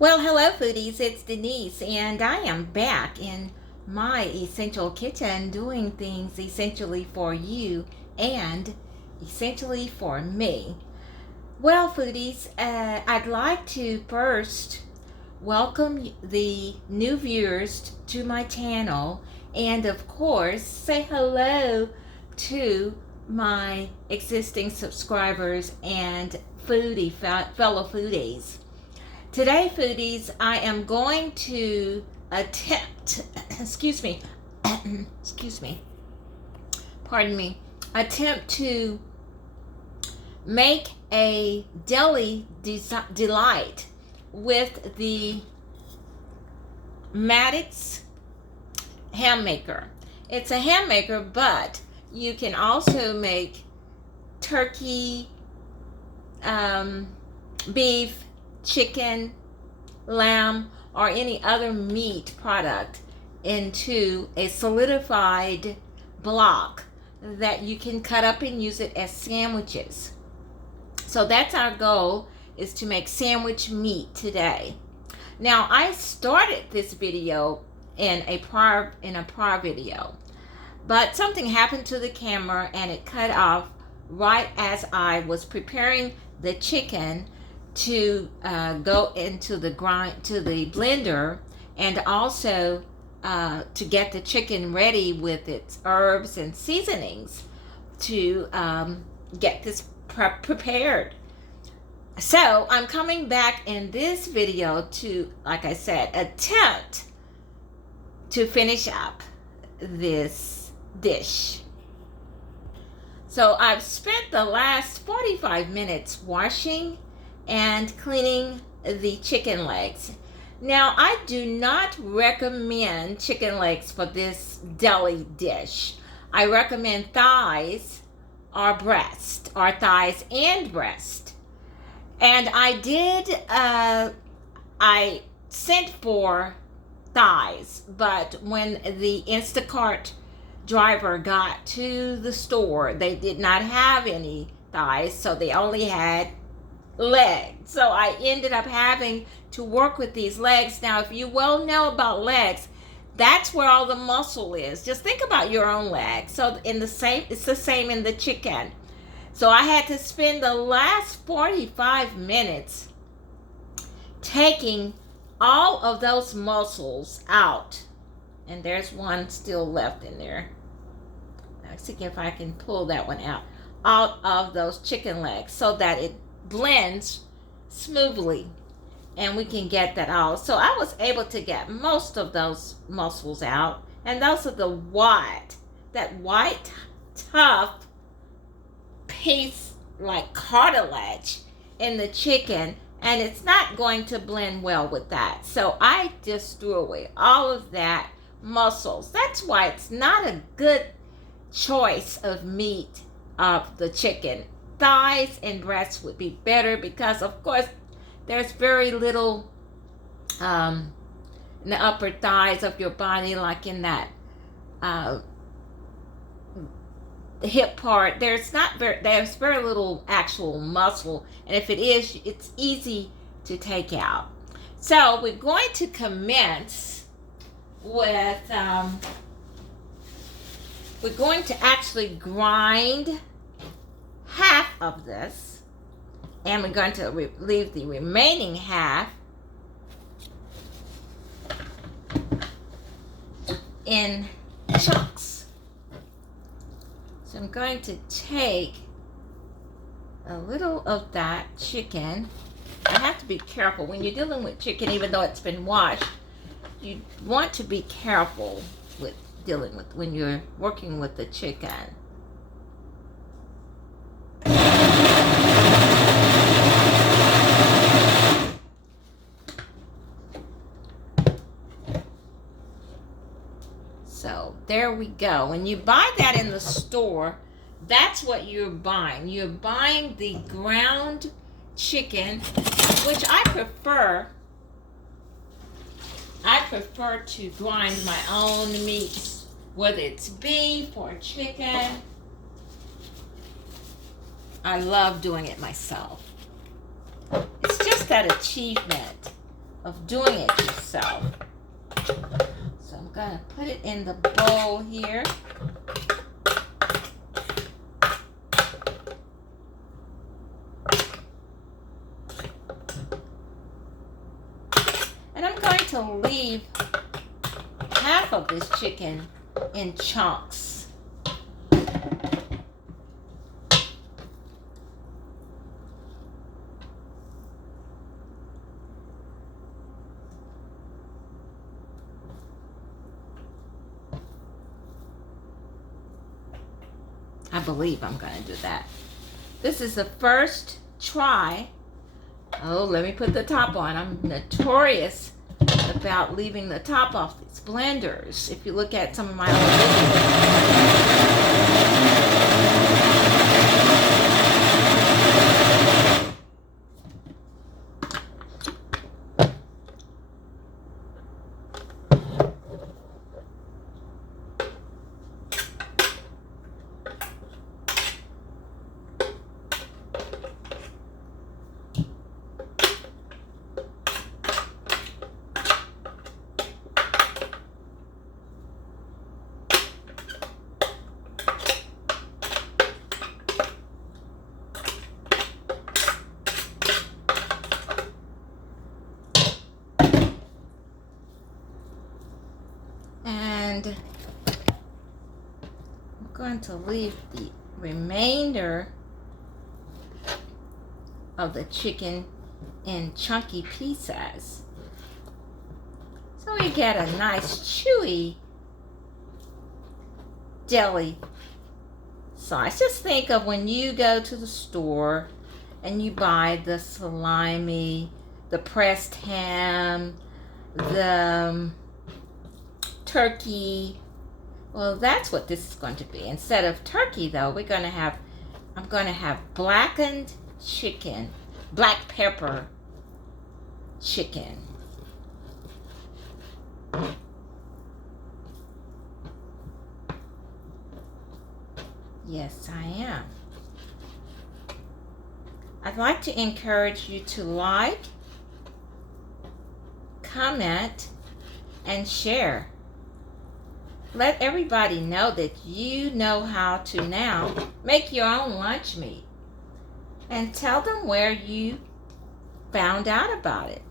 Well, hello foodies, it's DeNise, and I am back in my essential kitchen doing things essentially for you and essentially for me. Well, foodies, I'd like to first welcome the new viewers to my channel and, of course, say hello to my existing subscribers and fellow foodies. Today, foodies, I am going to attempt, excuse me, pardon me, attempt to make a deli delight with the Madax Ham Maker. It's a ham maker, but you can also make turkey, beef, chicken, lamb, or any other meat product into a solidified block that you can cut up and use it as sandwiches. So that's our goal, is to make sandwich meat today. Now, I started this video in a prior video, but something happened to the camera and it cut off right as I was preparing the chicken to go into the blender, and also to get the chicken ready with its herbs and seasonings to get this prepared. So I'm coming back in this video to, like I said, attempt to finish up this dish. So I've spent the last 45 minutes washing and cleaning the chicken legs. Now, I do not recommend chicken legs for this deli dish. I recommend thighs or breast, or thighs and breast. And I sent for thighs, but when the Instacart driver got to the store, they did not have any thighs, so they only had legs. So I ended up having to work with these legs. Now, if you well know about legs, that's where all the muscle is. Just think about your own leg. So it's the same in the chicken. So I had to spend the last 45 minutes taking all of those muscles out. And there's one still left in there. Let's see if I can pull that one out of those chicken legs so that it blends smoothly and we can get that out. So I was able to get most of those muscles out, and those are that white tough piece like cartilage in the chicken, and it's not going to blend well with that. So I just threw away all of that muscles. That's why it's not a good choice of meat of the chicken. Thighs and breasts would be better because, of course, there's very little in the upper thighs of your body, like in that the hip part. There's very little actual muscle, and if it is, it's easy to take out. So we're going to commence with we're going to actually grind half of this, and we're going to leave the remaining half in chunks. So I'm going to take a little of that chicken. I have to be careful when you're dealing with chicken, even though it's been washed. You want to be careful with dealing with when you're working with the chicken. So there we go. When you buy that in the store, that's what you're buying. You're buying the ground chicken, which I prefer. I prefer to grind my own meats, whether it's beef or chicken. I love doing it myself. It's just that achievement of doing it yourself. So I'm going to put it in the bowl here. And I'm going to leave half of this chicken in chunks. I believe I'm going to do that. This is the first try. Oh, let me put the top on. I'm notorious about leaving the top off these blenders. If you look at some of my old and I'm going to leave the remainder of the chicken in chunky pieces. So we get a nice chewy deli size. Just think of when you go to the store and you buy the salami, the pressed ham, the turkey. Well, that's what this is going to be. Instead of turkey, though, I'm going to have blackened chicken, black pepper chicken. Yes, I am. I'd like to encourage you to like, comment, and share. Let everybody know that you know how to now make your own lunch meat. And tell them where you found out about it.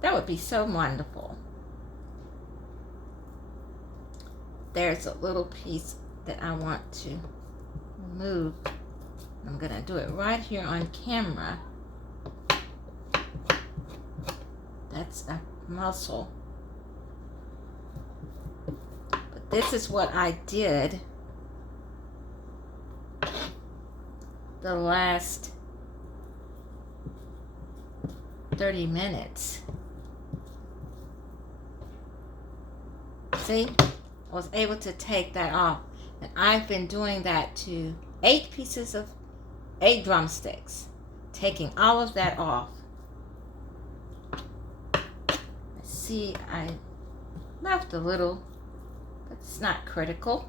That would be so wonderful. There's a little piece that I want to remove. I'm going to do it right here on camera. That's a muscle. But this is what I did the last 30 minutes. See? I was able to take that off. And I've been doing that to 8 drumsticks. Taking all of that off. See, I left a little, but it's not critical.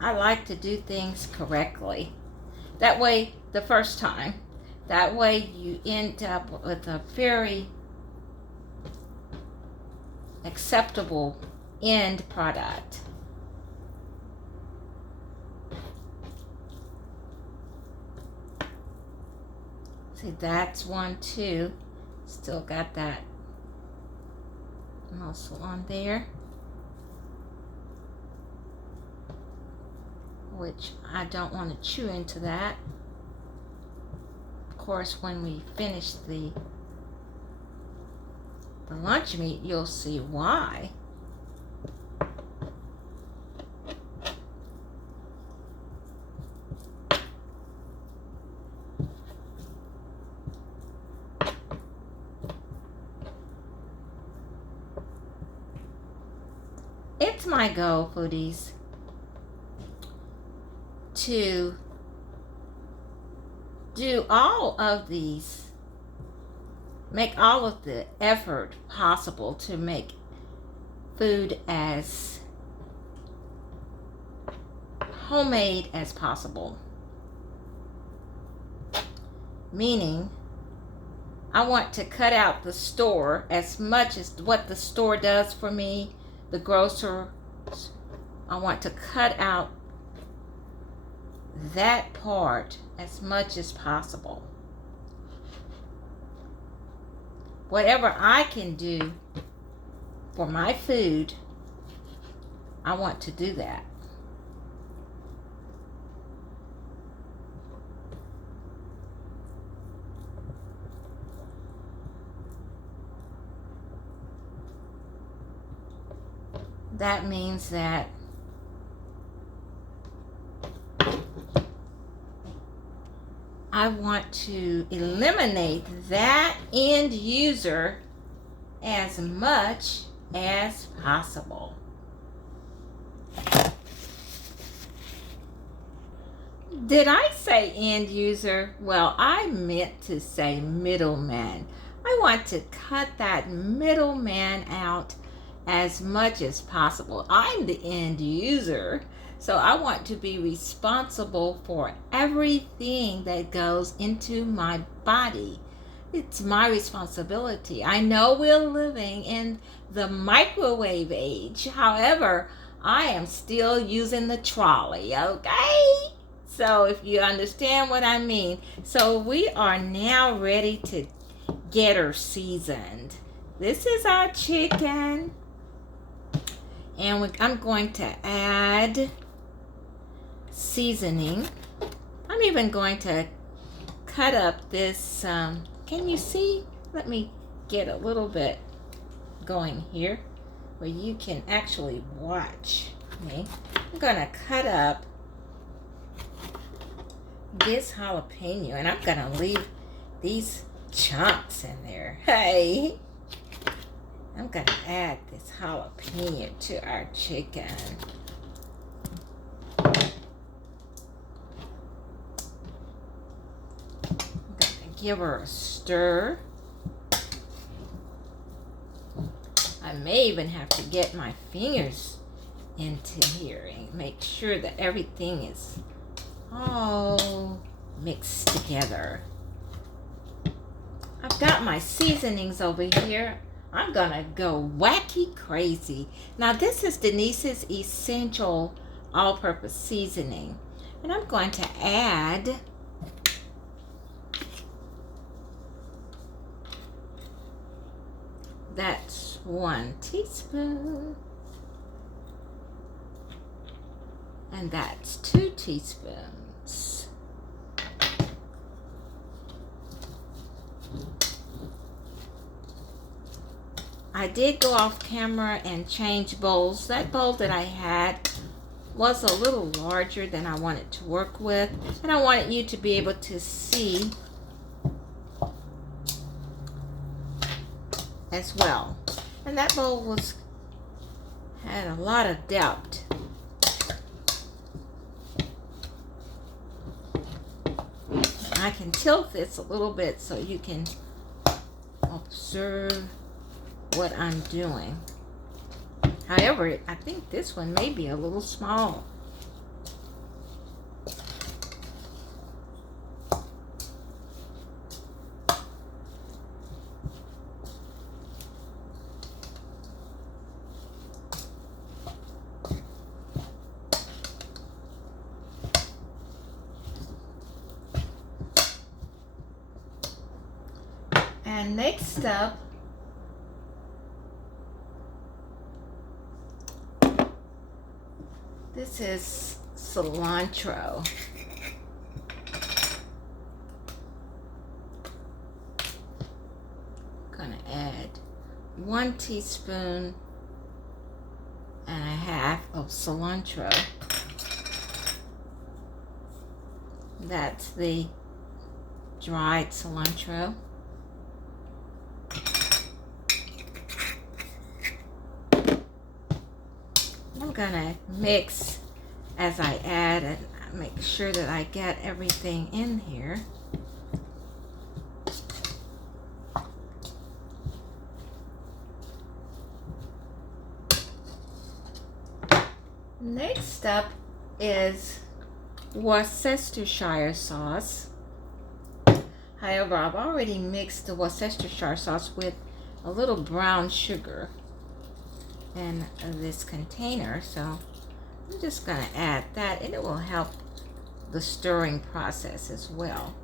I like to do things correctly. That way, the first time, that way you end up with a very acceptable end product. See, that's one too. Still got that muscle on there, which I don't want to chew into that. Of course, when we finish the lunch meat, you'll see why. It's my goal, foodies, to do all of these, make all of the effort possible to make food as homemade as possible. meaning I want to cut out the store as much as what the store does for me, the grocer. I want to cut out that part as much as possible. Whatever I can do for my food, I want to do that. That means that I want to eliminate that end user as much as possible. Did I say end user? Well, I meant to say middleman. I want to cut that middleman out as much as possible. I'm the end user, so I want to be responsible for everything that goes into my body. It's my responsibility. I know we're living in the microwave age. However, I am still using the trolley, okay? So if you understand what I mean. So we are now ready to get her seasoned. This is our chicken. And I'm going to add seasoning. I'm even going to cut up this, can you see? Let me get a little bit going here where you can actually watch me. I'm going to cut up this jalapeno, and I'm going to leave these chunks in there. Hey! I'm going to add this jalapeno to our chicken. I'm going to give her a stir. I may even have to get my fingers into here and make sure that everything is all mixed together. I've got my seasonings over here. I'm gonna go wacky crazy. Now this is DeNise's Essential All-Purpose Seasoning. And I'm going to add that's 1 teaspoon. And that's 2 teaspoons. I did go off camera and change bowls. That bowl that I had was a little larger than I wanted to work with, and I wanted you to be able to see as well. And that bowl had a lot of depth. I can tilt this a little bit so you can observe what I'm doing. However, I think this one may be a little small. And next up, this is cilantro. I'm gonna add 1 teaspoon and a half of cilantro. That's the dried cilantro. I'm gonna mix as I add and make sure that I get everything in here. Next up is Worcestershire sauce. However, I've already mixed the Worcestershire sauce with a little brown sugar in this container, so I'm just going to add that, and it will help the stirring process as well.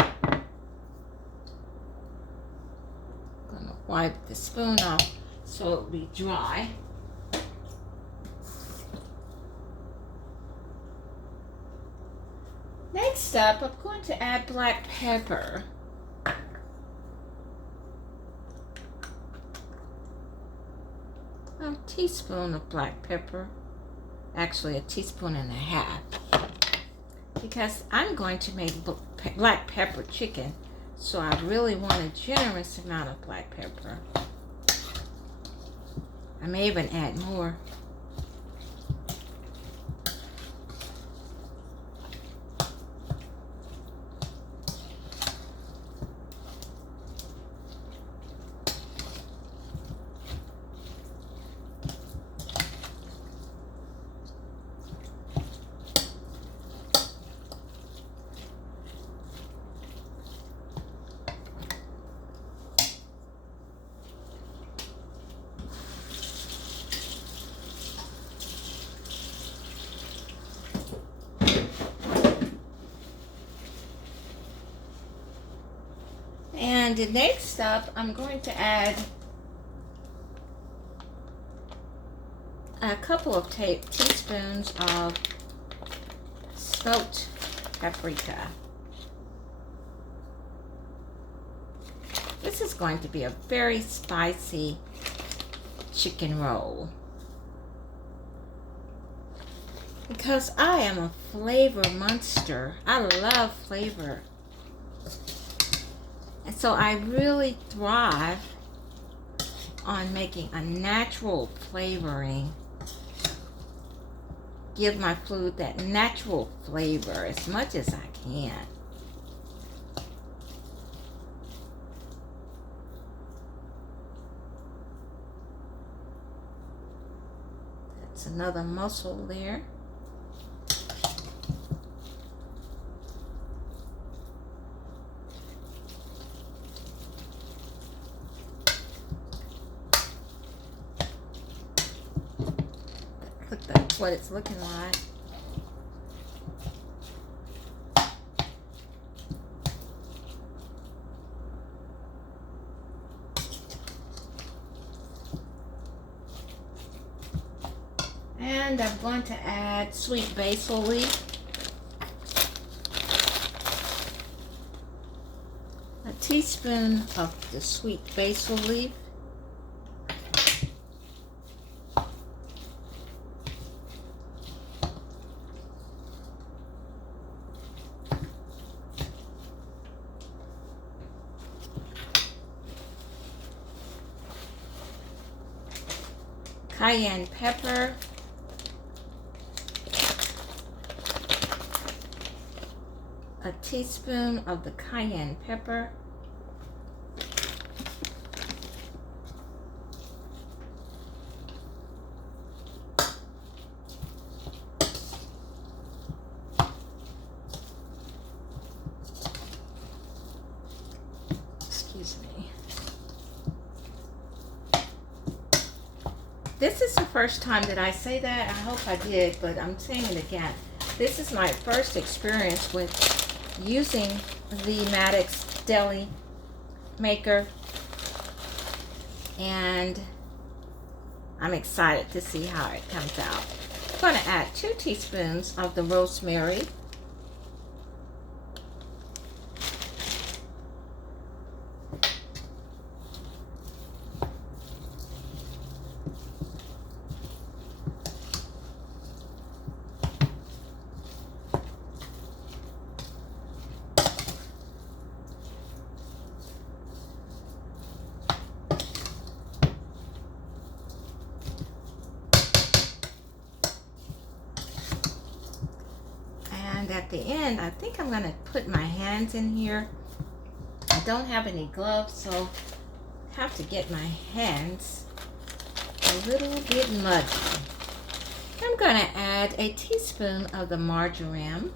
I'm going to wipe the spoon off so it'll be dry. Next up, I'm going to add black pepper. A teaspoon of black pepper, actually a teaspoon and a half, because I'm going to make black pepper chicken, so I really want a generous amount of black pepper. I may even add more. And the next up, I'm going to add a couple of teaspoons of smoked paprika. This is going to be a very spicy chicken roll, because I am a flavor monster. I love flavor. And so I really thrive on making a natural flavoring. Give my food that natural flavor as much as I can. That's another mussel there. That's what it's looking like. And I'm going to add sweet basil leaf. A teaspoon of the sweet basil leaf. Cayenne pepper, a teaspoon of the cayenne pepper, excuse me. This is the first time that I say that. I hope I did, but I'm saying it again. This is my first experience with using the Madax Deli Maker, and I'm excited to see how it comes out. I'm going to add 2 teaspoons of the rosemary. And at the end, I think I'm going to put my hands in here. I don't have any gloves, so I have to get my hands a little bit muddy. I'm going to add a teaspoon of the marjoram.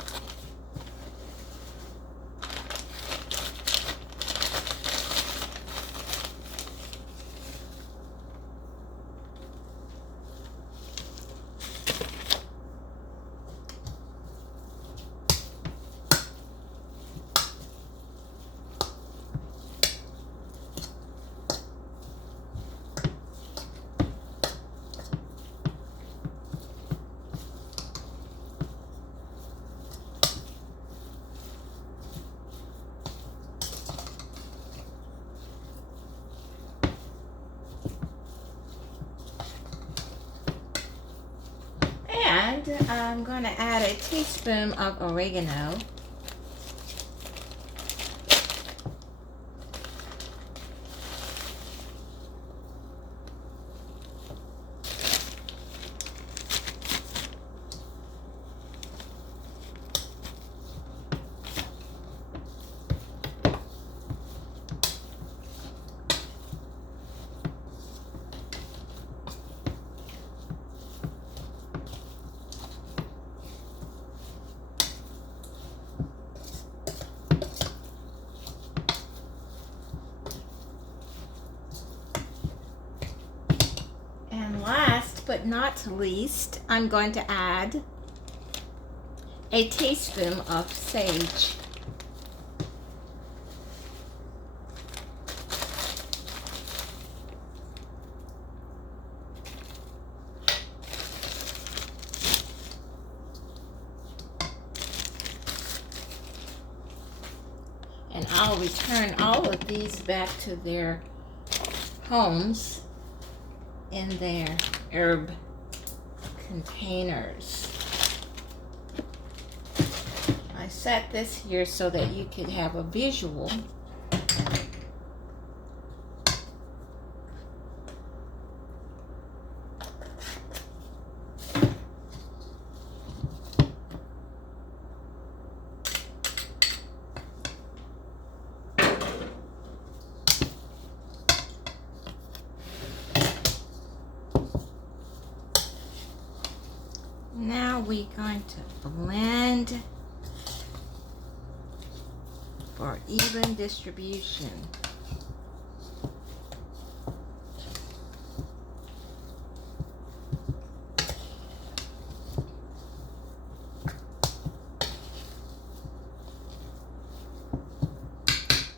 And I'm going to add a teaspoon of oregano. And last but not least, I'm going to add a teaspoon of sage. And I'll return all of these back to their homes in their herb containers. I set this here so that you could have a visual. Now we're going to blend for even distribution.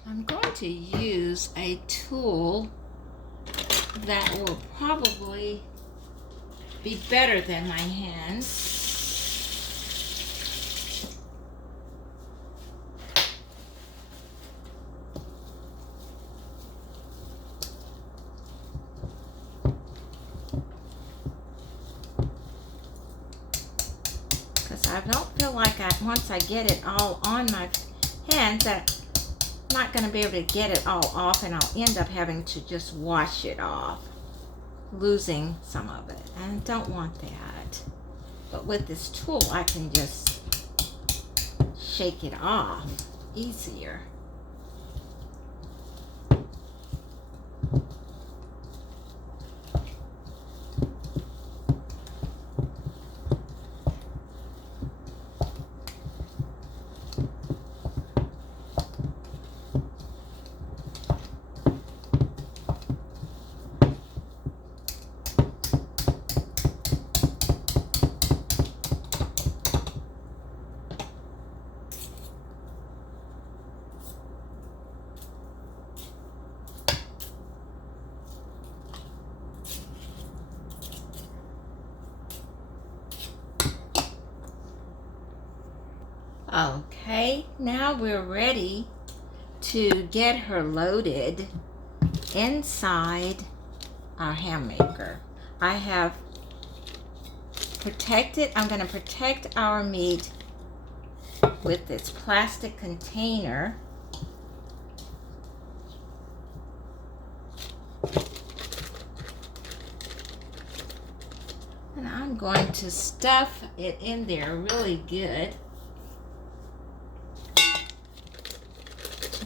I'm going to use a tool that will probably be better than my hands. Because I don't feel like once I get it all on my hands that I'm not going to be able to get it all off, and I'll end up having to just wash it off, losing some of it. I don't want that. But with this tool, I can just shake it off easier. Okay, now we're ready to get her loaded inside our ham maker. I have protected, I'm going to protect our meat with this plastic container. And I'm going to stuff it in there really good.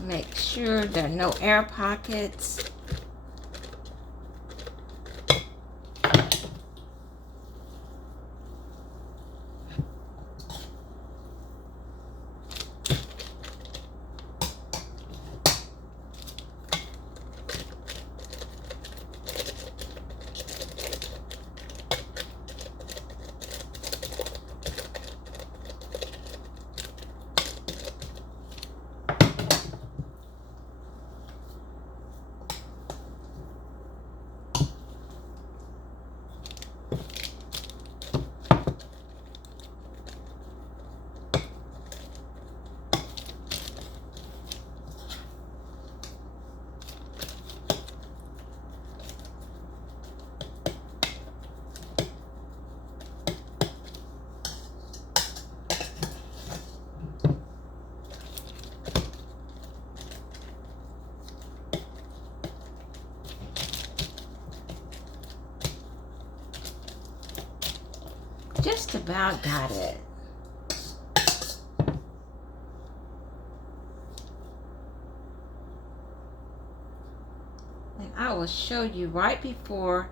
Make sure there are no air pockets. just about got it. And I will show you right before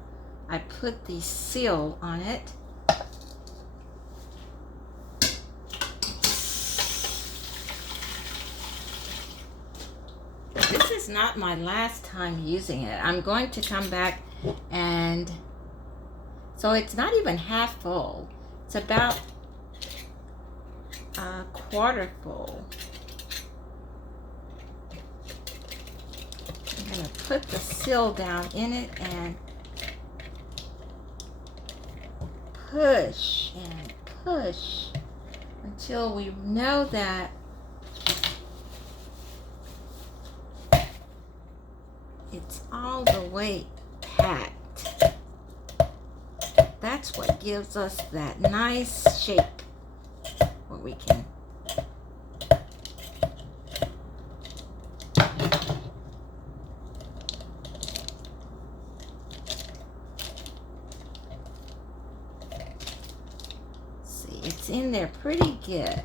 I put the seal on it. This is not my last time using it. I'm going to come back, and so it's not even half full. It's about a quarter full. I'm going to put the seal down in it and push and push until we know that it's all the way packed. That's what gives us that nice shape where we can see it's in there pretty good.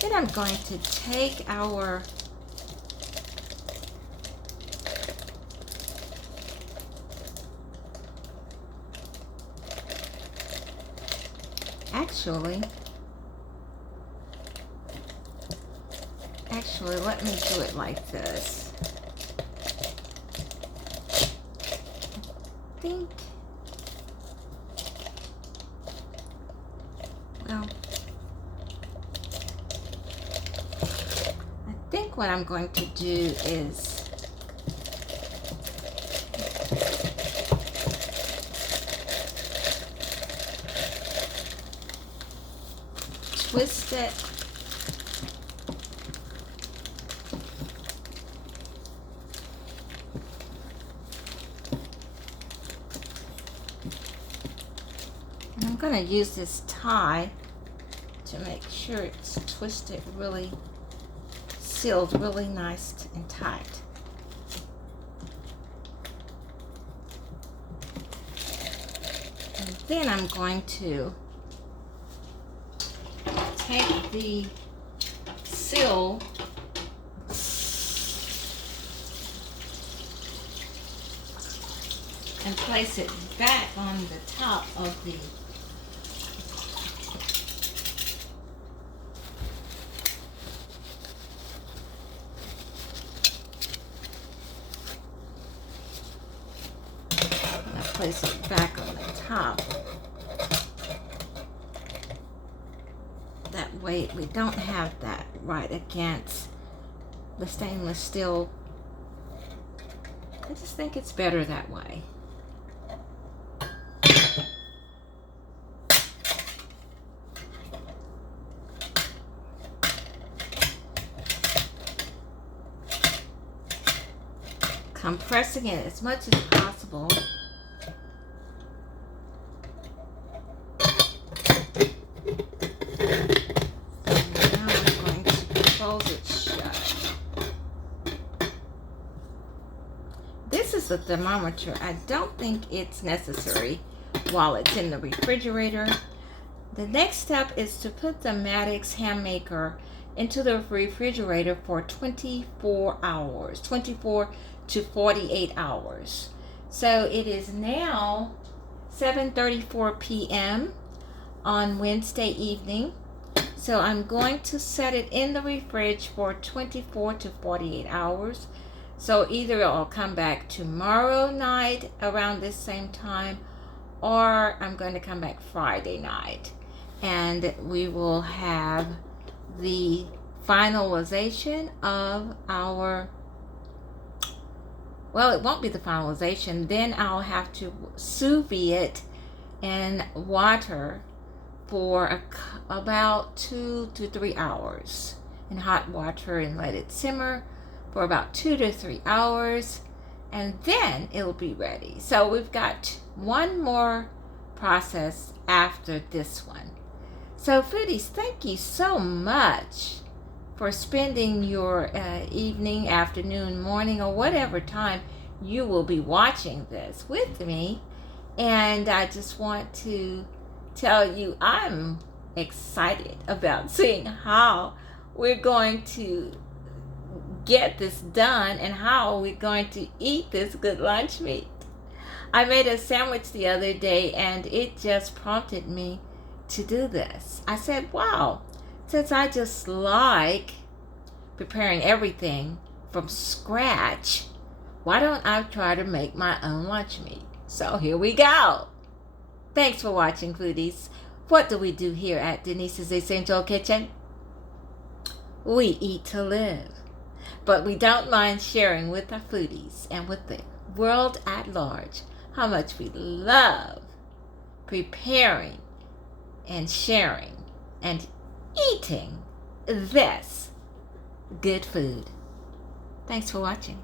Then I'm going to take our Actually, let me do it like this. I think, well, I think what I'm going to do is twist it and I'm going to use this tie to make sure it's twisted really, sealed really nice and tight. And then I'm going to take the seal and place it back on the top of the place it back on the top. That way we don't have that right against the stainless steel. I just think it's better that way. Compressing it as much as possible. The thermometer. I don't think it's necessary while it's in the refrigerator. The next step is to put the Madax Ham Maker into the refrigerator for 24 hours, 24 to 48 hours. So it is now 7:34 p.m. on Wednesday evening. So I'm going to set it in the fridge for 24 to 48 hours. So either I'll come back tomorrow night around this same time, or I'm going to come back Friday night. And we will have the finalization of our, well, it won't be the finalization. Then I'll have to sous vide it in water for about 2 to 3 hours in hot water and let it simmer for about 2 to 3 hours, and then it'll be ready. So we've got one more process after this one. So foodies, thank you so much for spending your evening, afternoon, morning, or whatever time you will be watching this with me. And I just want to tell you I'm excited about seeing how we're going to get this done and how we're going to eat this good lunch meat. I made a sandwich the other day and it just prompted me to do this. I said, wow, since I just like preparing everything from scratch, why don't I try to make my own lunch meat? So here we go. Thanks for watching, foodies. What do we do here at DeNise's Essential Kitchen? We eat to live, but we don't mind sharing with our foodies and with the world at large how much we love preparing and sharing and eating this good food. Thanks for watching.